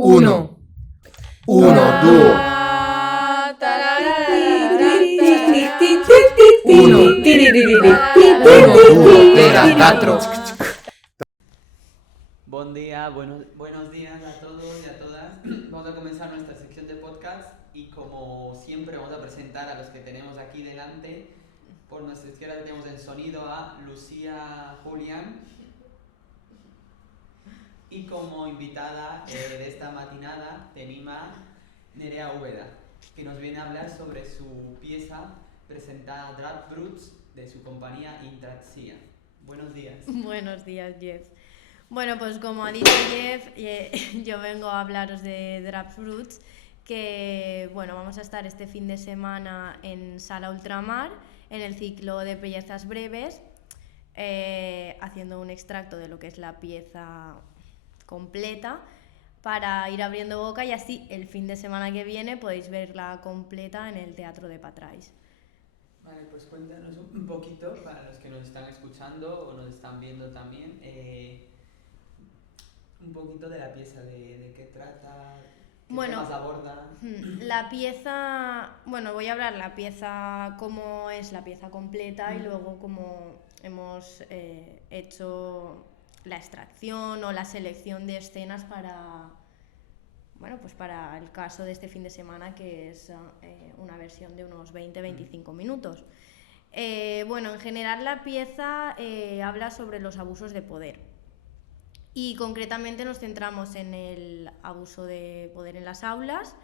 Uno. Uno, due. Uno. Uno, due, tre, quattro. Buen día, buenos días a todos y a todas. Vamos a comenzar nuestra sección de podcast y como siempre vamos a presentar a los que tenemos aquí delante. Por nuestra izquierda tenemos en sonido a Lucía Julián y como invitada de esta matinada tenemos a Nerea Úbeda, que nos viene a hablar sobre su pieza presentada Drap Brutes de su compañía Intraxia. Buenos días. Buenos días, Jeff. Bueno, pues como ha dicho Jeff, yo vengo a hablaros de Drap Brutes, que bueno, vamos a estar este fin de semana en Sala Ultramar, en el ciclo de piezas breves, haciendo un extracto de lo que es la pieza completa para ir abriendo boca y así el fin de semana que viene podéis verla completa en el Teatro de Patrais. Vale, pues cuéntanos un poquito para los que nos están escuchando o nos están viendo también, un poquito de la pieza, de qué trata, qué temas aborda. La pieza, bueno, voy a hablar la pieza, cómo es la pieza completa y luego cómo hemos hecho la extracción o la selección de escenas para, bueno, pues para el caso de este fin de semana, que es una versión de unos 20-25 minutos. Bueno, en general la pieza habla sobre los abusos de poder y concretamente nos centramos en el abuso de poder en las aulas,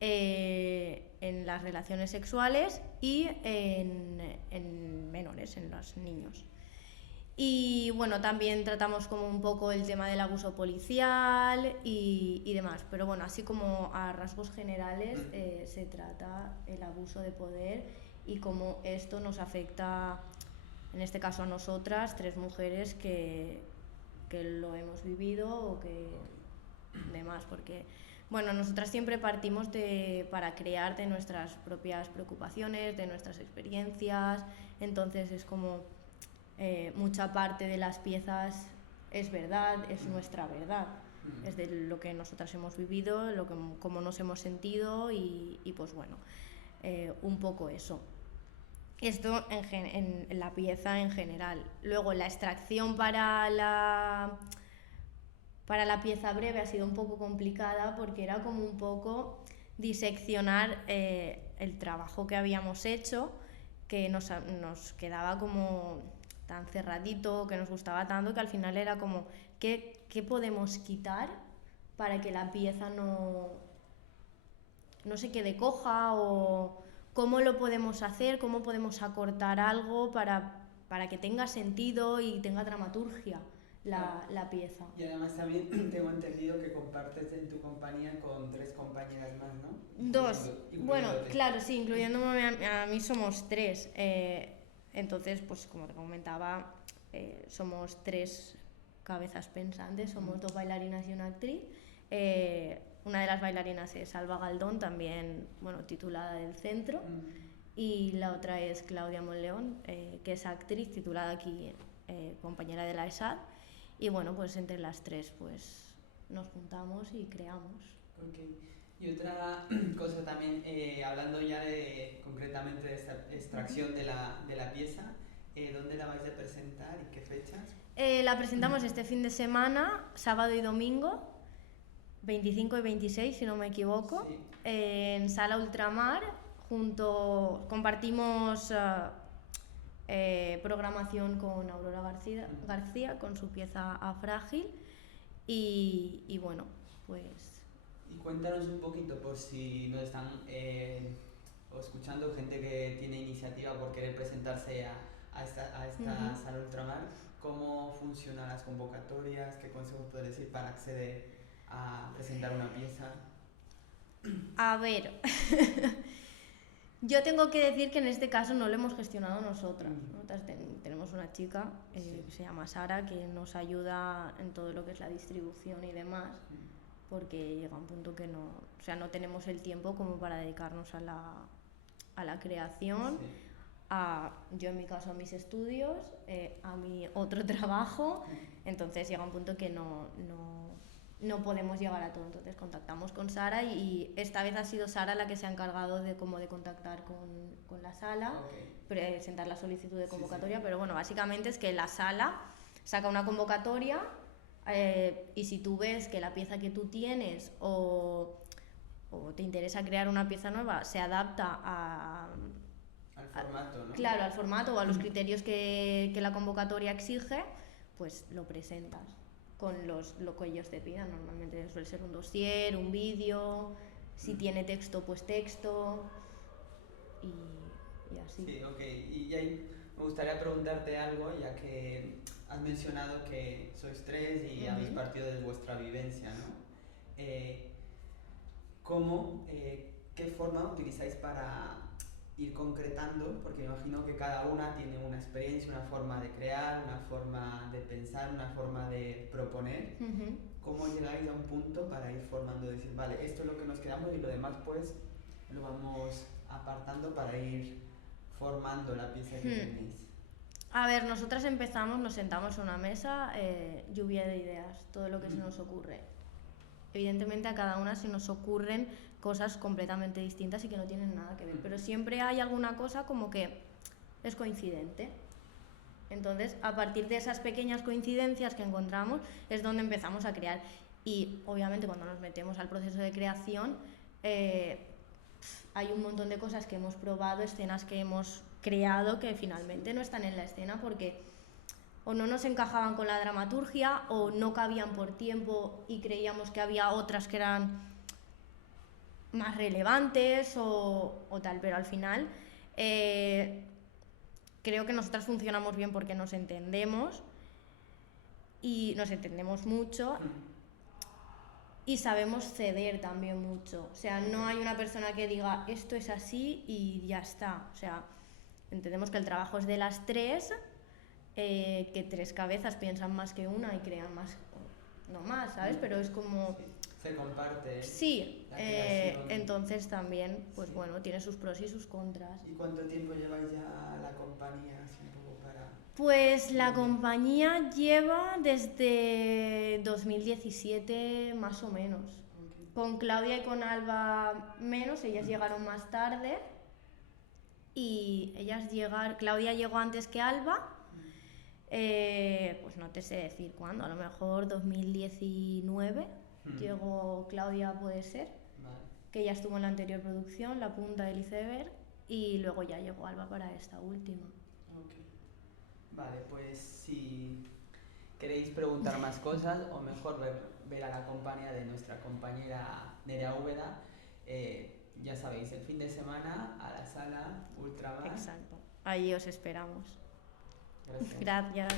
en las relaciones sexuales y en menores, en los niños. Y bueno, también tratamos como un poco el tema del abuso policial y demás, pero bueno, así como a rasgos generales se trata el abuso de poder y cómo esto nos afecta, en este caso a nosotras, 3 mujeres que lo hemos vivido o que demás, porque bueno, nosotras siempre partimos para crear de nuestras propias preocupaciones, de nuestras experiencias, entonces es como mucha parte de las piezas es verdad, es nuestra verdad, es de lo que nosotras hemos vivido, cómo nos hemos sentido y pues bueno, un poco eso. Esto en la pieza en general. Luego la extracción para la pieza breve ha sido un poco complicada porque era como un poco diseccionar el trabajo que habíamos hecho, que nos quedaba como tan cerradito, que nos gustaba tanto, que al final era como ¿qué podemos quitar para que la pieza no se quede coja? O cómo lo podemos hacer, cómo podemos acortar algo para que tenga sentido y tenga dramaturgia la pieza. Y además también tengo entendido que compartes en tu compañía con 3 compañeras más, ¿no? 2. Bueno, claro, sí, incluyéndome a mí somos 3. Entonces, pues como te comentaba, somos 3 cabezas pensantes, somos 2 bailarinas y una actriz. Una de las bailarinas es Alba Galdón, también bueno, titulada del Centro, y la otra es Claudia Monleón, que es actriz titulada aquí, compañera de la ESAD, y bueno, pues entre las 3 pues nos juntamos y creamos. Okay. Y otra cosa también, hablando ya concretamente de esta extracción de la pieza, ¿dónde la vais a presentar y qué fechas? La presentamos este fin de semana, sábado y domingo, 25 y 26 si no me equivoco, sí. En Sala Ultramar, compartimos programación con Aurora García con su pieza A Frágil y bueno, pues... Y cuéntanos un poquito, por si nos están escuchando gente que tiene iniciativa por querer presentarse a esta Sala Ultramar, ¿cómo funcionan las convocatorias? ¿Qué consejos puedes decir para acceder a presentar una pieza? A ver, yo tengo que decir que en este caso no lo hemos gestionado nosotras. Nosotras tenemos una chica que se llama Sara, que nos ayuda en todo lo que es la distribución y demás, porque llega un punto que no tenemos el tiempo como para dedicarnos a la creación, yo en mi caso a mis estudios, a mi otro trabajo, entonces llega un punto que no no podemos llegar a todo. Entonces contactamos con Sara y esta vez ha sido Sara la que se ha encargado de contactar con la sala, presentar la solicitud de convocatoria, pero bueno, básicamente es que la sala saca una convocatoria y si tú ves que la pieza que tú tienes o te interesa crear una pieza nueva se adapta al formato, ¿no? Claro, al formato o a los criterios que la convocatoria exige, pues lo presentas con lo que ellos te pidan. Normalmente suele ser un dossier, un vídeo, si tiene texto, pues texto y así. Sí, ok. Y ahí me gustaría preguntarte algo, ya que has mencionado que sois 3 y habéis partido de vuestra vivencia, ¿no? ¿Qué forma utilizáis para ir concretando? Porque me imagino que cada una tiene una experiencia, una forma de crear, una forma de pensar, una forma de proponer. ¿Cómo llegáis a un punto para ir formando, decir, vale, esto es lo que nos quedamos y lo demás pues lo vamos apartando para ir formando la pieza que tenéis? A ver, nosotras empezamos, nos sentamos en una mesa, lluvia de ideas, todo lo que se nos ocurre. Evidentemente a cada una se nos ocurren cosas completamente distintas y que no tienen nada que ver, pero siempre hay alguna cosa como que es coincidente. Entonces, a partir de esas pequeñas coincidencias que encontramos es donde empezamos a crear. Y obviamente cuando nos metemos al proceso de creación hay un montón de cosas que hemos probado, escenas que hemos creado que finalmente no están en la escena porque o no nos encajaban con la dramaturgia o no cabían por tiempo y creíamos que había otras que eran más relevantes o tal, pero al final creo que nosotras funcionamos bien porque nos entendemos y nos entendemos mucho y sabemos ceder también mucho. O sea, no hay una persona que diga esto es así y ya está. O sea, entendemos que el trabajo es de las 3, que 3 cabezas piensan más que una y crean más, no más, ¿sabes? Pero es como... Se comparte. Sí, entonces también, pues bueno, tiene sus pros y sus contras. ¿Y cuánto tiempo lleváis ya la compañía? Así un poco para... Pues la compañía lleva desde 2017 más o menos. Con Claudia y con Alba menos, ellas llegaron más tarde y Claudia llegó antes que Alba, pues no te sé decir cuándo, a lo mejor 2019 llegó Claudia, puede ser, que ella estuvo en la anterior producción, La punta del iceberg, y luego ya llegó Alba para esta última. Vale, pues si queréis preguntar más cosas o mejor ver a la compañía de nuestra compañera Nerea Úbeda, ya sabéis, el fin de semana a la sala Ultramar. Exacto, ahí os esperamos. Gracias. Gracias.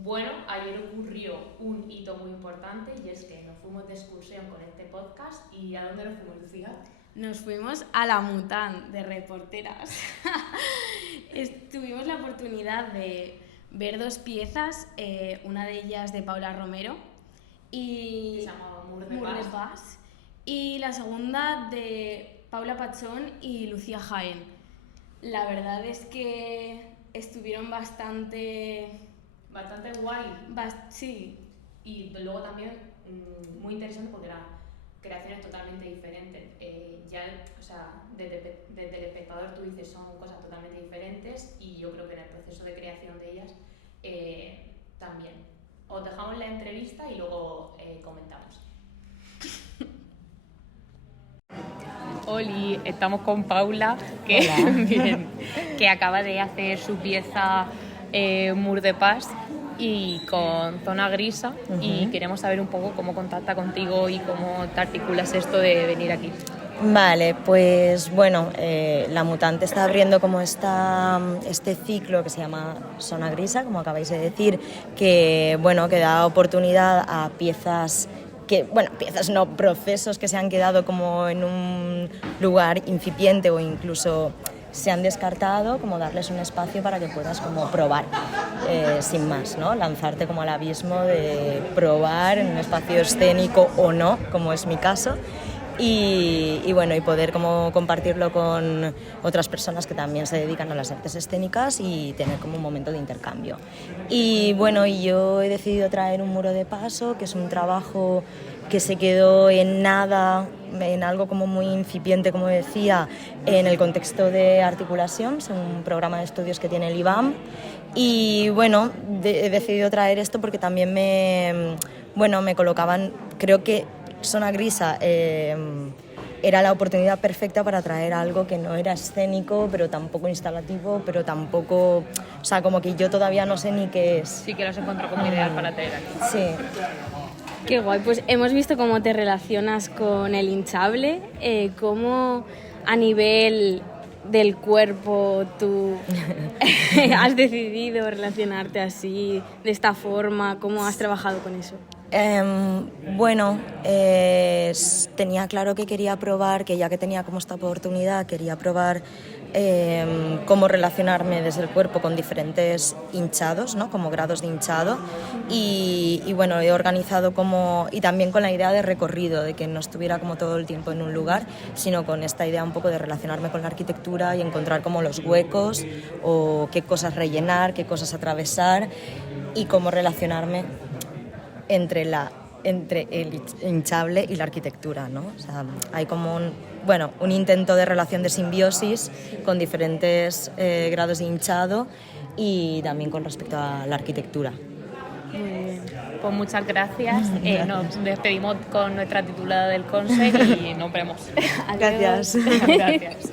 Bueno, ayer ocurrió un hito muy importante y es que nos fuimos de excursión con este podcast. ¿Y a dónde nos fuimos, Lucía? Nos fuimos a la Mutant de reporteras. Tuvimos la oportunidad de ver 2 piezas, una de ellas de Paula Romero y Que se llamaba Mur de Paz, y la segunda de Paula Pachón y Lucía Jaén. La verdad es que estuvieron bastante guay. Sí. Y luego también muy interesante porque eran creaciones totalmente diferentes. O sea, desde el espectador tú dices son cosas totalmente diferentes y yo creo que en el proceso de creación de ellas también. Os dejamos la entrevista y luego comentamos. Oli, estamos con Paula, que acaba de hacer su pieza Mur de Paz y con Zona Grisa, y queremos saber un poco cómo contacta contigo y cómo te articulas esto de venir aquí. Vale, pues bueno, La Mutante está abriendo como este ciclo que se llama Zona Grisa, como acabáis de decir, que bueno, que da oportunidad a piezas procesos que se han quedado como en un lugar incipiente o incluso se han descartado, como darles un espacio para que puedas como probar, sin más, ¿no? Lanzarte como al abismo de probar en un espacio escénico o no, como es mi caso. y bueno, y poder como compartirlo con otras personas que también se dedican a las artes escénicas y tener como un momento de intercambio. Y bueno, y yo he decidido traer un muro de paso, que es un trabajo que se quedó en nada, en algo como muy incipiente, como decía, en el contexto de articulación, es un programa de estudios que tiene el IBAM. Y bueno, he decidido traer esto porque también me colocaban, creo que Zona Grisa era la oportunidad perfecta para traer algo que no era escénico, pero tampoco instalativo, pero tampoco, o sea, como que yo todavía no sé ni qué es. Sí que los encontró como ideal para traer aquí. Sí. Qué guay, pues hemos visto cómo te relacionas con el hinchable, cómo a nivel del cuerpo tú has decidido relacionarte así, de esta forma, cómo has trabajado con eso. Bueno, tenía claro que quería probar, que ya que tenía como esta oportunidad, quería probar cómo relacionarme desde el cuerpo con diferentes hinchados, ¿no? Como grados de hinchado. Y bueno, he organizado como, y también con la idea de recorrido, de que no estuviera como todo el tiempo en un lugar, sino con esta idea un poco de relacionarme con la arquitectura y encontrar como los huecos o qué cosas rellenar, qué cosas atravesar y cómo relacionarme entre el hinchable y la arquitectura, ¿no? O sea, hay como un intento de relación de simbiosis con diferentes grados de hinchado y también con respecto a la arquitectura. Muy bien. Pues muchas gracias. Nos despedimos con nuestra titulada del Conse y nos vemos. Gracias. Gracias.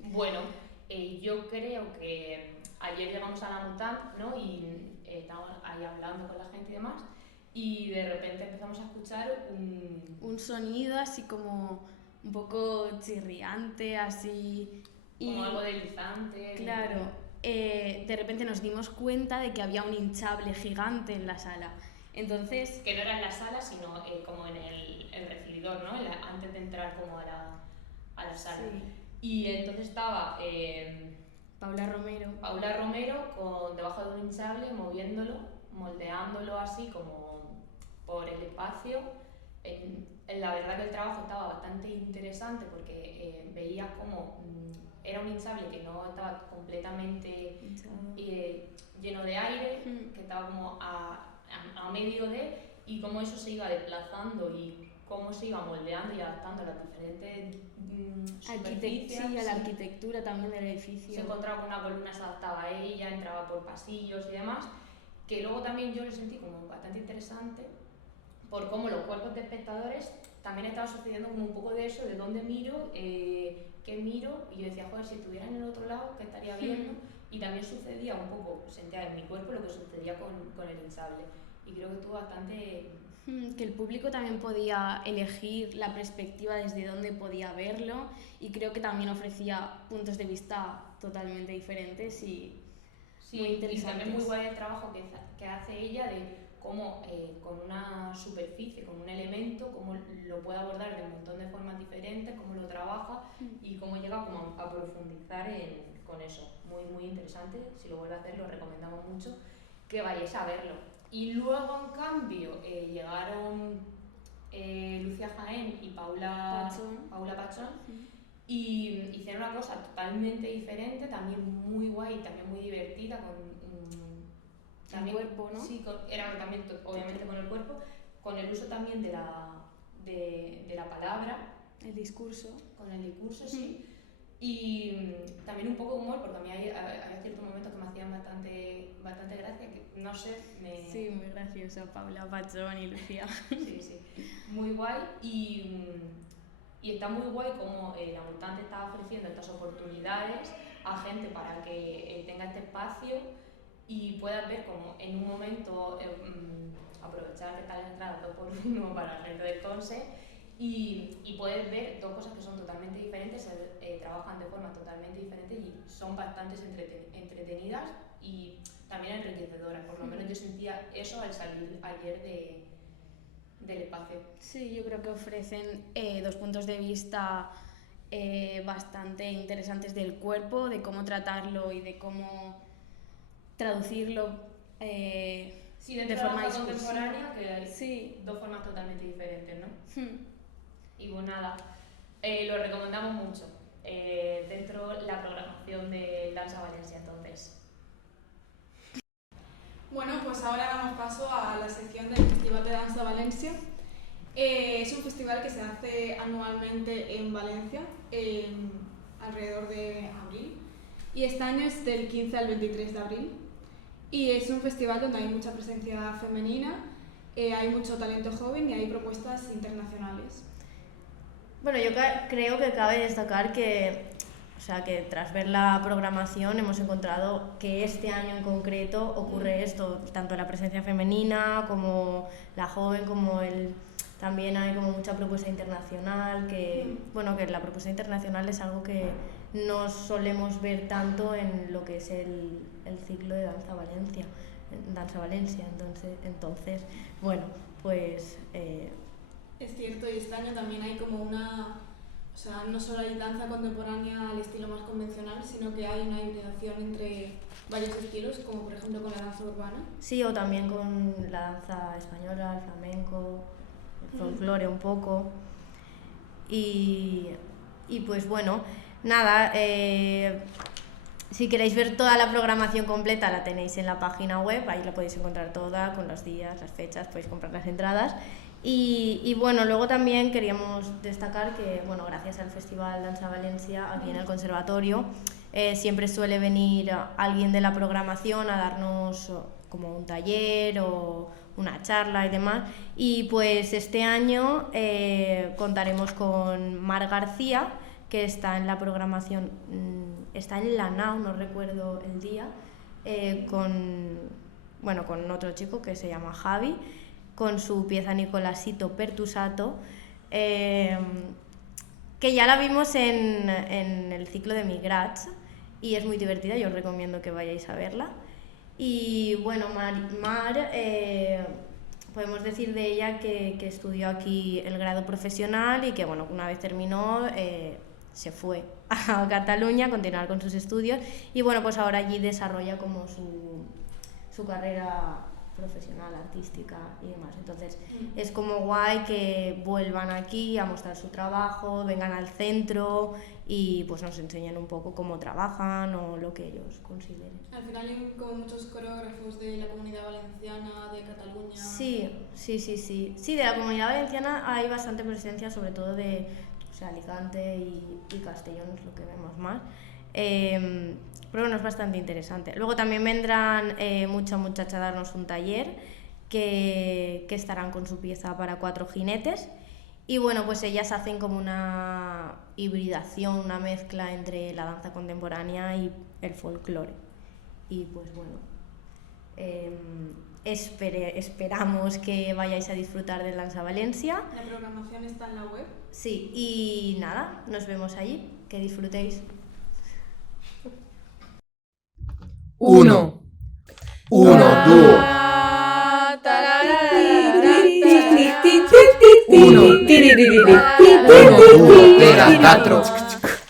Bueno, yo creo que ayer llegamos a la Mutant, ¿no? Y estábamos ahí hablando con la gente y demás, y de repente empezamos a escuchar Un sonido así como un poco chirriante, así. como algo deslizante. Claro, de repente nos dimos cuenta de que había un hinchable gigante en la sala. Entonces, Que no era en la sala, sino como en el recibidor, ¿no? Antes de entrar como a la sala. Sí. Y entonces estaba Paula Romero. Paula Romero debajo de un hinchable, moviéndolo, moldeándolo así como por el espacio. La verdad que el trabajo estaba bastante interesante porque veías como era un hinchable que no estaba completamente lleno de aire, que estaba como a medio de, y cómo eso se iba desplazando y cómo se iba moldeando y adaptando a las diferentes superficies. Sí, a la arquitectura también del edificio. Se encontraba con una columna, se adaptaba a ella, entraba por pasillos y demás, que luego también yo lo sentí como bastante interesante por cómo los cuerpos de espectadores también estaba sucediendo como un poco de eso, de dónde miro, qué miro, y yo decía, joder, si estuviera en el otro lado, ¿qué estaría viendo? Y también sucedía un poco, sentía en mi cuerpo lo que sucedía con el hinchable, y creo que estuvo bastante... Que el público también podía elegir la perspectiva desde donde podía verlo, y creo que también ofrecía puntos de vista totalmente diferentes y muy interesantes. Y también muy guay el trabajo que hace ella de cómo con una superficie, con un elemento, cómo lo puede abordar de un montón de formas diferentes, cómo lo trabaja y cómo llega como a profundizar con eso. Muy, muy interesante. Si lo vuelve a hacer, lo recomendamos mucho que vayáis a verlo. Y luego, en cambio, llegaron Lucía Jaén y Paula Pachón y hicieron una cosa totalmente diferente, también muy guay, también muy divertida, con también, el cuerpo, ¿no? Sí, era también obviamente con el cuerpo, con el uso también de la palabra, el discurso. con el discurso, sí. Y también un poco de humor, porque a mí había ciertos momentos que me hacían bastante gracia, que no sé, Sí, muy gracioso, Paula Pachón y Lucía. Sí, muy guay. Y está muy guay como la Mutante está ofreciendo estas oportunidades a gente para que tenga este espacio y puedas ver como en un momento aprovechar que está la entrada 2x1 para la gente del Conse y puedes ver dos cosas que son totalmente diferentes, trabajan de forma totalmente diferente y son bastante entretenidas y también enriquecedoras. Por lo menos yo sentía eso al salir ayer del espacio. Sí, yo creo que ofrecen dos puntos de vista bastante interesantes del cuerpo, de cómo tratarlo y de cómo traducirlo Sí, dentro de forma de la contemporánea, que hay sí. dos formas totalmente diferentes, ¿no? Y pues nada, lo recomendamos mucho dentro de la programación de Danza Valencia, entonces. Bueno, pues ahora damos paso a la sección del Festival de Danza Valencia. Es un festival que se hace anualmente en Valencia, alrededor de abril, y este año es del 15 al 23 de abril. Y es un festival donde hay mucha presencia femenina, hay mucho talento joven y hay propuestas internacionales. Bueno, yo creo que cabe destacar que, o sea, que tras ver la programación hemos encontrado que este año en concreto ocurre esto, tanto la presencia femenina como la joven, como también hay como mucha propuesta internacional, que bueno, que la propuesta internacional es algo que no solemos ver tanto en lo que es el ciclo de Danza Valencia, entonces bueno, pues Es cierto, y este año también hay como una, o sea, no solo hay danza contemporánea al estilo más convencional, sino que hay una hibridación entre varios estilos, como por ejemplo con la danza urbana. sí, o también con la danza española, el flamenco, el folclore un poco. Y pues bueno, nada, si queréis ver toda la programación completa la tenéis en la página web, ahí la podéis encontrar toda, con los días, las fechas, podéis comprar las entradas. Y bueno, luego también queríamos destacar que, bueno, gracias al Festival Danza Valencia, aquí en el Conservatorio, siempre suele venir alguien de la programación a darnos como un taller o una charla y demás. Y pues este año contaremos con Mar García, que está en la programación, está en la NAU, no recuerdo el día, con otro chico que se llama Javi, con su pieza Nicolasito Pertusato, que ya la vimos en el ciclo de Migrats y es muy divertida, yo os recomiendo que vayáis a verla. Y bueno, Mar podemos decir de ella que estudió aquí el grado profesional y que bueno, una vez terminó se fue a Cataluña a continuar con sus estudios y bueno, pues ahora allí desarrolla como su carrera profesional, artística y demás. Entonces es como guay que vuelvan aquí a mostrar su trabajo, vengan al centro y pues nos enseñen un poco cómo trabajan o lo que ellos consideren. Al final hay como muchos coreógrafos de la Comunidad Valenciana, de Cataluña. Sí, de la Comunidad Valenciana hay bastante presencia, sobre todo de Alicante y Castellón es lo que vemos más. Pero bueno, es bastante interesante. Luego también vendrán muchas muchachas a darnos un taller que estarán con su pieza para 4 jinetes y bueno, pues ellas hacen como una hibridación, una mezcla entre la danza contemporánea y el folclore. Y pues bueno, esperamos que vayáis a disfrutar de Danza Valencia. La programación está en la web. Sí, y nada, nos vemos allí, que disfrutéis. 1, 2, 1, 2, 3, 4.